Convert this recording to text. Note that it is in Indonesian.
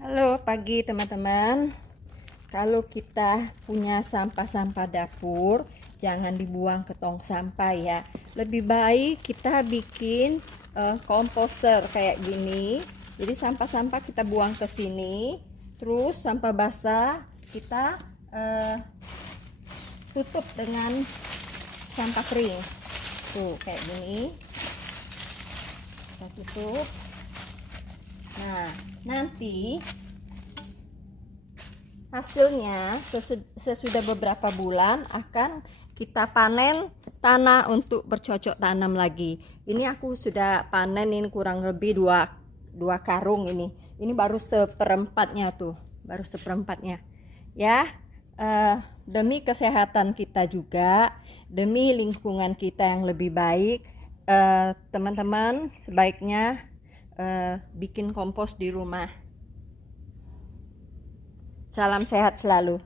Halo pagi teman-teman. Kalau kita punya sampah-sampah dapur, jangan dibuang ke tong sampah ya. Lebih baik kita bikin komposter kayak gini. Jadi sampah-sampah kita buang ke sini, terus sampah basah kita tutup dengan sampah kering. Tuh kayak gini. Kita tutup. Nah, nanti hasilnya sesudah beberapa bulan akan kita panen tanah untuk bercocok tanam lagi. Ini aku sudah panen ini kurang lebih dua karung ini. Ini baru seperempatnya tuh, baru seperempatnya. Ya, demi kesehatan kita juga, demi lingkungan kita yang lebih baik, teman-teman sebaiknya bikin kompos di rumah. Salam sehat selalu.